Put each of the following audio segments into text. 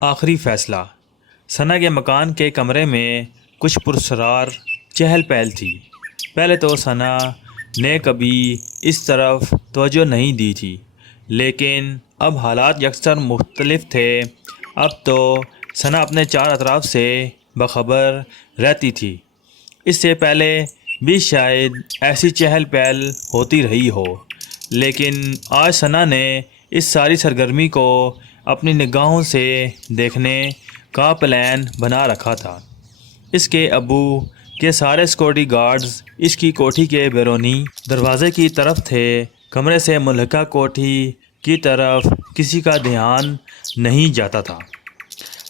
آخری فیصلہ۔ ثنا کے مکان کے کمرے میں کچھ پرسرار چہل پہل تھی۔ پہلے تو ثنا نے کبھی اس طرف توجہ نہیں دی تھی، لیکن اب حالات یکسر مختلف تھے۔ اب تو ثنا اپنے چار اطراف سے باخبر رہتی تھی۔ اس سے پہلے بھی شاید ایسی چہل پہل ہوتی رہی ہو، لیکن آج ثنا نے اس ساری سرگرمی کو اپنی نگاہوں سے دیکھنے کا پلان بنا رکھا تھا۔ اس کے ابو کے سارے سیکورٹی گارڈز اس کی کوٹھی کے بیرونی دروازے کی طرف تھے۔ کمرے سے ملحقہ کوٹھی کی طرف کسی کا دھیان نہیں جاتا تھا۔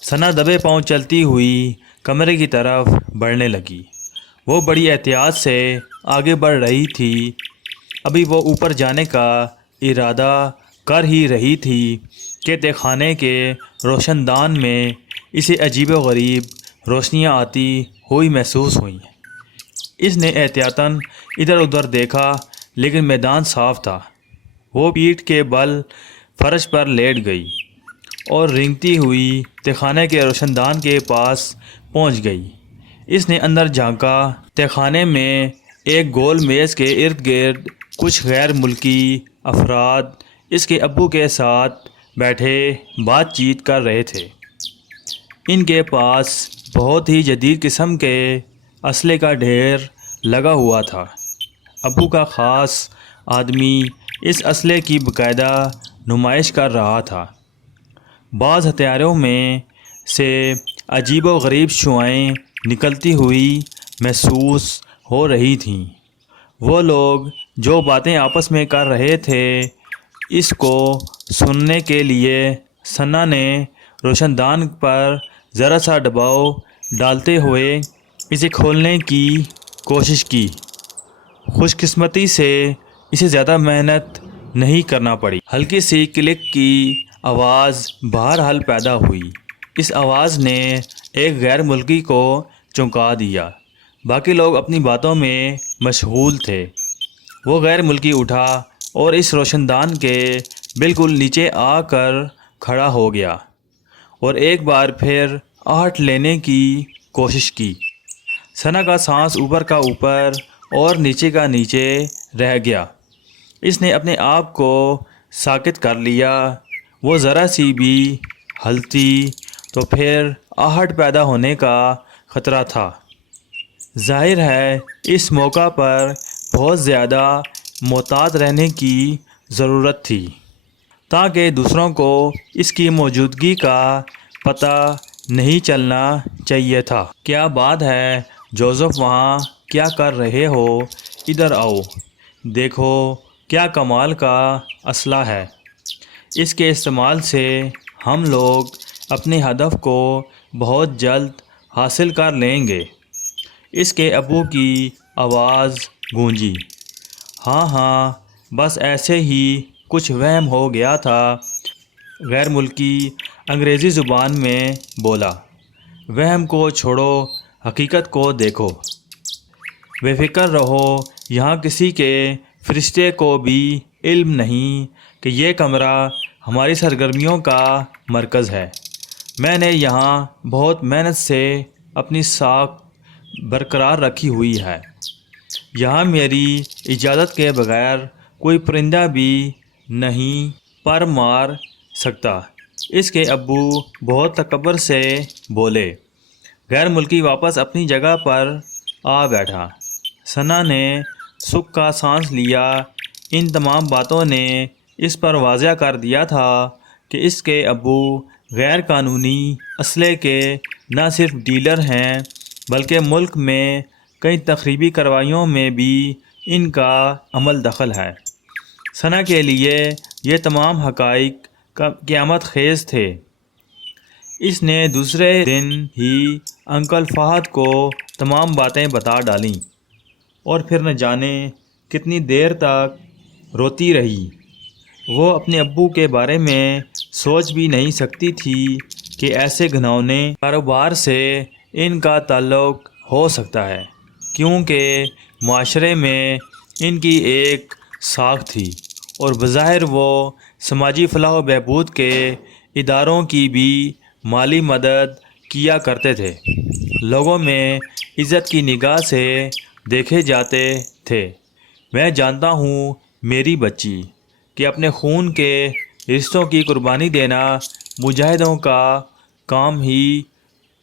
ثنا دبے پاؤں چلتی ہوئی کمرے کی طرف بڑھنے لگی۔ وہ بڑی احتیاط سے آگے بڑھ رہی تھی۔ ابھی وہ اوپر جانے کا ارادہ کر ہی رہی تھی کہ تہہ خانے کے روشن دان میں اسے عجیب و غریب روشنیاں آتی ہوئی محسوس ہوئیں۔ اس نے احتیاطاً ادھر ادھر دیکھا، لیکن میدان صاف تھا۔ وہ پیٹھ کے بل فرش پر لیٹ گئی اور رینگتی ہوئی تہہ خانے کے روشن دان کے پاس پہنچ گئی۔ اس نے اندر جھانکا۔ تہہ خانے میں ایک گول میز کے ارد گرد کچھ غیر ملکی افراد اس کے ابو کے ساتھ بیٹھے بات چیت کر رہے تھے۔ ان کے پاس بہت ہی جدید قسم کے اسلحے کا ڈھیر لگا ہوا تھا۔ ابو کا خاص آدمی اس اسلحے کی باقاعدہ نمائش کر رہا تھا۔ بعض ہتھیاروں میں سے عجیب و غریب شعاعیں نکلتی ہوئی محسوس ہو رہی تھیں۔ وہ لوگ جو باتیں آپس میں کر رہے تھے، اس کو سننے کے لیے ثنا نے روشن دان پر ذرا سا دباؤ ڈالتے ہوئے اسے کھولنے کی کوشش کی۔ خوش قسمتی سے اسے زیادہ محنت نہیں کرنا پڑی۔ ہلکی سی کلک کی آواز بہرحال پیدا ہوئی۔ اس آواز نے ایک غیر ملکی کو چونکا دیا۔ باقی لوگ اپنی باتوں میں مشغول تھے۔ وہ غیر ملکی اٹھا اور اس روشن دان کے بالکل نیچے آ کر کھڑا ہو گیا اور ایک بار پھر آہٹ لینے کی کوشش کی۔ ثنا کا سانس اوپر کا اوپر اور نیچے کا نیچے رہ گیا۔ اس نے اپنے آپ کو ساکت کر لیا۔ وہ ذرا سی بھی ہلتی تو پھر آہٹ پیدا ہونے کا خطرہ تھا۔ ظاہر ہے اس موقع پر بہت زیادہ محتاط رہنے کی ضرورت تھی، تاکہ دوسروں کو اس کی موجودگی کا پتہ نہیں چلنا چاہیے تھا۔ کیا بات ہے جوزف، وہاں کیا کر رہے ہو؟ ادھر آؤ، دیکھو کیا کمال کا اسلحہ ہے۔ اس کے استعمال سے ہم لوگ اپنے ہدف کو بہت جلد حاصل کر لیں گے۔ اس کے ابو کی آواز گونجی۔ ہاں ہاں، بس ایسے ہی کچھ وہم ہو گیا تھا، غیر ملکی انگریزی زبان میں بولا۔ وہم کو چھوڑو، حقیقت کو دیکھو۔ بے فکر رہو، یہاں کسی کے فرشتے کو بھی علم نہیں کہ یہ کمرہ ہماری سرگرمیوں کا مرکز ہے۔ میں نے یہاں بہت محنت سے اپنی ساکھ برقرار رکھی ہوئی ہے۔ یہاں میری اجازت کے بغیر کوئی پرندہ بھی نہیں پر مار سکتا۔ اس کے ابو بہت تکبر سے بولے۔ غیر ملکی واپس اپنی جگہ پر آ بیٹھا۔ ثنا نے سکھ کا سانس لیا۔ ان تمام باتوں نے اس پر واضح کر دیا تھا کہ اس کے ابو غیر قانونی اسلحے کے نہ صرف ڈیلر ہیں، بلکہ ملک میں کئی تخریبی کارروائیوں میں بھی ان کا عمل دخل ہے۔ ثنا کے لیے یہ تمام حقائق قیامت خیز تھے۔ اس نے دوسرے دن ہی انکل فہد کو تمام باتیں بتا ڈالیں اور پھر نہ جانے کتنی دیر تک روتی رہی۔ وہ اپنے ابو کے بارے میں سوچ بھی نہیں سکتی تھی کہ ایسے گھناؤنے کاروبار سے ان کا تعلق ہو سکتا ہے، کیونکہ معاشرے میں ان کی ایک ساکھ تھی اور بظاہر وہ سماجی فلاح و بہبود کے اداروں کی بھی مالی مدد کیا کرتے تھے، لوگوں میں عزت کی نگاہ سے دیکھے جاتے تھے۔ میں جانتا ہوں میری بچی کہ اپنے خون کے رشتوں کی قربانی دینا مجاہدوں کا کام ہی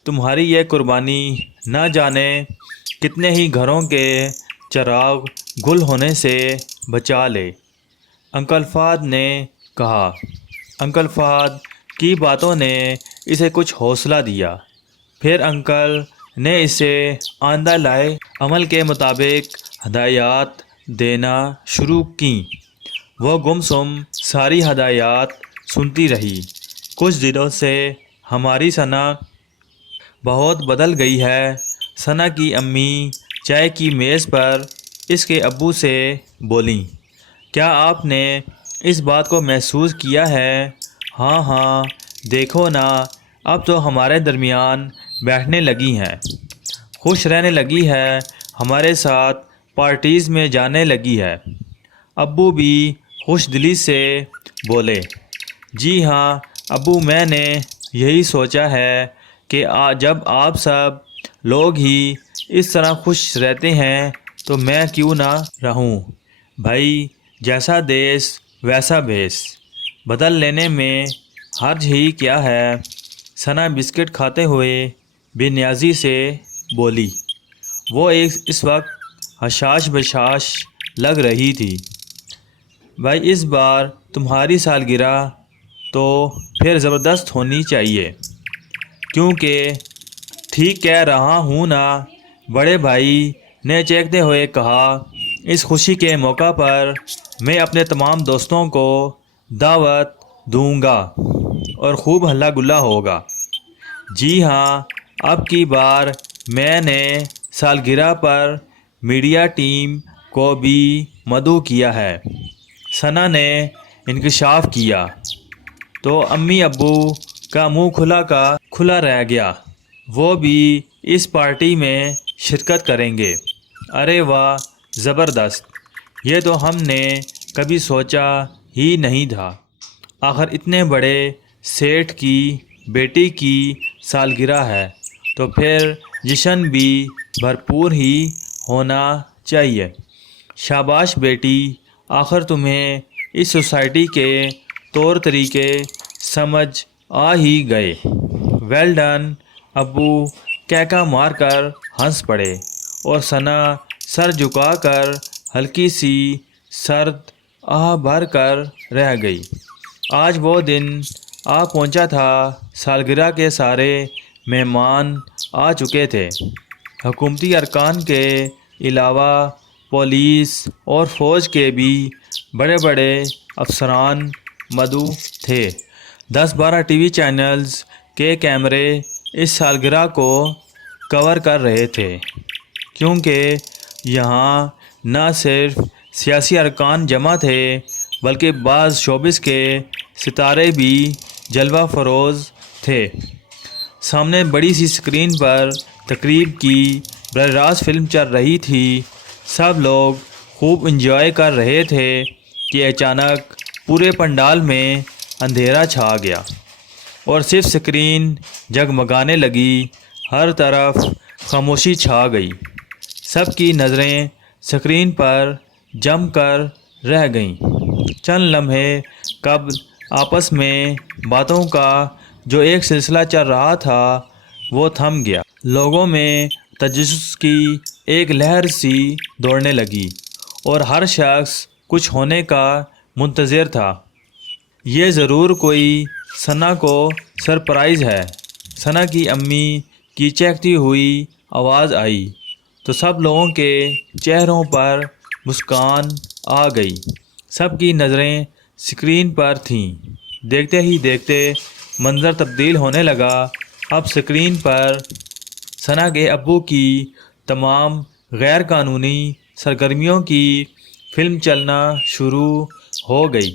تمہاری یہ قربانی نہ جانے کتنے ہی گھروں کے چراغ گل ہونے سے بچا لے۔ انکل فہد نے کہا۔ انکل فہد کی باتوں نے اسے کچھ حوصلہ دیا۔ پھر انکل نے اسے آئندہ لائے عمل کے مطابق ہدایات دینا شروع کیں۔ وہ گمسم ساری ہدایات سنتی رہی۔ کچھ دنوں سے ہماری ثنا بہت بدل گئی ہے۔ ثنا کی امی چائے کی میز پر اس کے ابو سے بولیں، کیا آپ نے اس بات کو محسوس کیا ہے؟ ہاں ہاں، دیکھو نا، اب تو ہمارے درمیان بیٹھنے لگی ہیں، خوش رہنے لگی ہے، ہمارے ساتھ پارٹیز میں جانے لگی ہے۔ ابو بھی خوش دلی سے بولے، جی ہاں ابو، میں نے یہی سوچا ہے کہ جب آپ سب لوگ ہی اس طرح خوش رہتے ہیں تو میں کیوں نہ رہوں۔ بھائی، جیسا دیس ویسا بھیس، بدل لینے میں حرج ہی کیا ہے؟ ثنا بسکٹ کھاتے ہوئے بے نیازی سے بولی۔ وہ اس وقت حشاش بشاش لگ رہی تھی۔ بھائی، اس بار تمہاری سالگرہ تو پھر زبردست ہونی چاہیے، کیونکہ ٹھیک کہہ رہا ہوں نا؟ بڑے بھائی نے چہکتے ہوئے کہا۔ اس خوشی کے موقع پر میں اپنے تمام دوستوں کو دعوت دوں گا اور خوب ہلا گلا ہوگا۔ جی ہاں، اب کی بار میں نے سالگرہ پر میڈیا ٹیم کو بھی مدعو کیا ہے۔ ثنا نے انکشاف کیا تو امی ابو کا منہ کھلا کا کھلا رہ گیا۔ وہ بھی اس پارٹی میں شرکت کریں گے۔ ارے واہ، زبردست! یہ تو ہم نے کبھی سوچا ہی نہیں تھا۔ آخر اتنے بڑے سیٹھ کی بیٹی کی سالگرہ ہے تو پھر جشن بھی بھرپور ہی ہونا چاہیے۔ شاباش بیٹی، آخر تمہیں اس سوسائٹی کے طور طریقے سمجھ آ ہی گئے۔ Well done! ابو کہکا مار کر ہنس پڑے اور ثنا سر جھکا کر ہلکی سی سرد آہ بھر کر رہ گئی۔ آج وہ دن آ پہنچا تھا۔ سالگرہ کے سارے مہمان آ چکے تھے۔ حکومتی ارکان کے علاوہ پولیس اور فوج کے بھی بڑے بڑے افسران مدعو تھے۔ 10-12 ٹی وی چینلز کے کیمرے اس سالگرہ کو کور کر رہے تھے، کیونکہ یہاں نہ صرف سیاسی ارکان جمع تھے بلکہ بعض شوبز کے ستارے بھی جلوہ فروز تھے۔ سامنے بڑی سی اسکرین پر تقریب کی براہ راست فلم چل رہی تھی۔ سب لوگ خوب انجوائے کر رہے تھے کہ اچانک پورے پنڈال میں اندھیرا چھا گیا اور صرف اسکرین جگمگانے لگی۔ ہر طرف خاموشی چھا گئی۔ سب کی نظریں اسکرین پر جم کر رہ گئیں۔ چند لمحے قبل آپس میں باتوں کا جو ایک سلسلہ چل رہا تھا وہ تھم گیا۔ لوگوں میں تجسس کی ایک لہر سی دوڑنے لگی اور ہر شخص کچھ ہونے کا منتظر تھا۔ یہ ضرور کوئی ثنا کو سرپرائز ہے، ثنا کی امی کی چہکتی ہوئی آواز آئی تو سب لوگوں کے چہروں پر مسکان آ گئی۔ سب کی نظریں اسکرین پر تھیں۔ دیکھتے ہی دیکھتے منظر تبدیل ہونے لگا۔ اب اسکرین پر ثنا کے ابو کی تمام غیر قانونی سرگرمیوں کی فلم چلنا شروع ہو گئی۔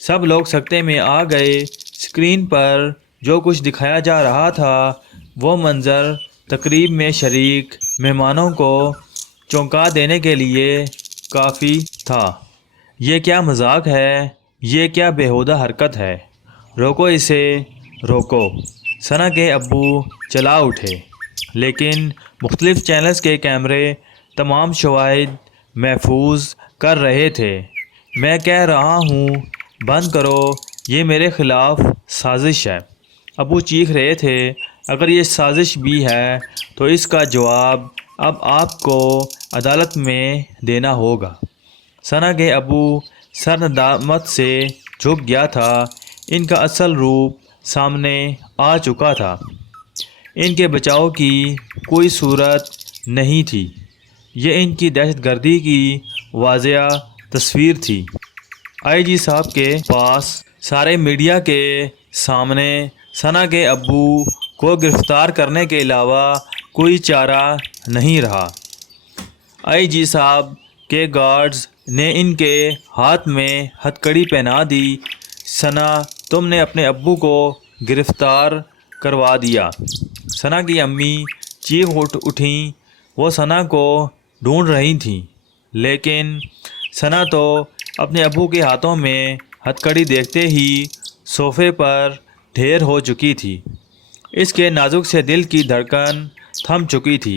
سب لوگ سکتے میں آ گئے۔ اسکرین پر جو کچھ دکھایا جا رہا تھا وہ منظر تقریب میں شریک مہمانوں کو چونکا دینے کے لیے کافی تھا۔ یہ کیا مذاق ہے؟ یہ کیا بیہودہ حرکت ہے؟ روکو اسے، روکو! ثنا کے ابو چلا اٹھے، لیکن مختلف چینلز کے کیمرے تمام شواہد محفوظ کر رہے تھے۔ میں کہہ رہا ہوں بند کرو، یہ میرے خلاف سازش ہے، ابو چیخ رہے تھے۔ اگر یہ سازش بھی ہے تو اس کا جواب اب آپ کو عدالت میں دینا ہوگا۔ ثنا کے ابو سر ندامت سے جھک گیا تھا، ان کا اصل روپ سامنے آ چکا تھا۔ ان کے بچاؤ کی کوئی صورت نہیں تھی، یہ ان کی دہشت گردی کی واضح تصویر تھی۔ آئی جی صاحب کے پاس سارے میڈیا کے سامنے ثنا کے ابو کو گرفتار کرنے کے علاوہ کوئی چارہ نہیں رہا۔ آئی جی صاحب کے گارڈز نے ان کے ہاتھ میں ہتھ کڑی پہنا دی۔ ثنا، تم نے اپنے ابو کو گرفتار کروا دیا۔ ثنا کی امی چیخ اٹھیں، وہ ثنا کو ڈھونڈ رہی تھیں، لیکن ثنا تو اپنے ابو کے ہاتھوں میں ہتھ کڑی دیکھتے ہی صوفے پر ڈھیر ہو چکی تھی۔ اس کے نازک سے دل کی دھڑکن تھم چکی تھی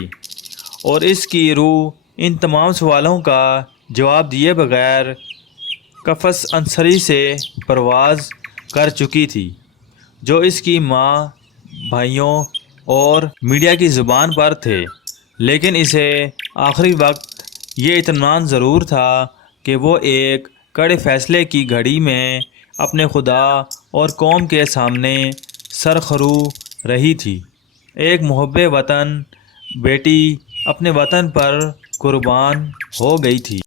اور اس کی روح ان تمام سوالوں کا جواب دیے بغیر قفس انصری سے پرواز کر چکی تھی، جو اس کی ماں، بھائیوں اور میڈیا کی زبان پر تھے۔ لیکن اسے آخری وقت یہ اطمینان ضرور تھا کہ وہ ایک کڑے فیصلے کی گھڑی میں اپنے خدا اور قوم کے سامنے سرخرو رہی تھی۔ ایک محب وطن بیٹی اپنے وطن پر قربان ہو گئی تھی۔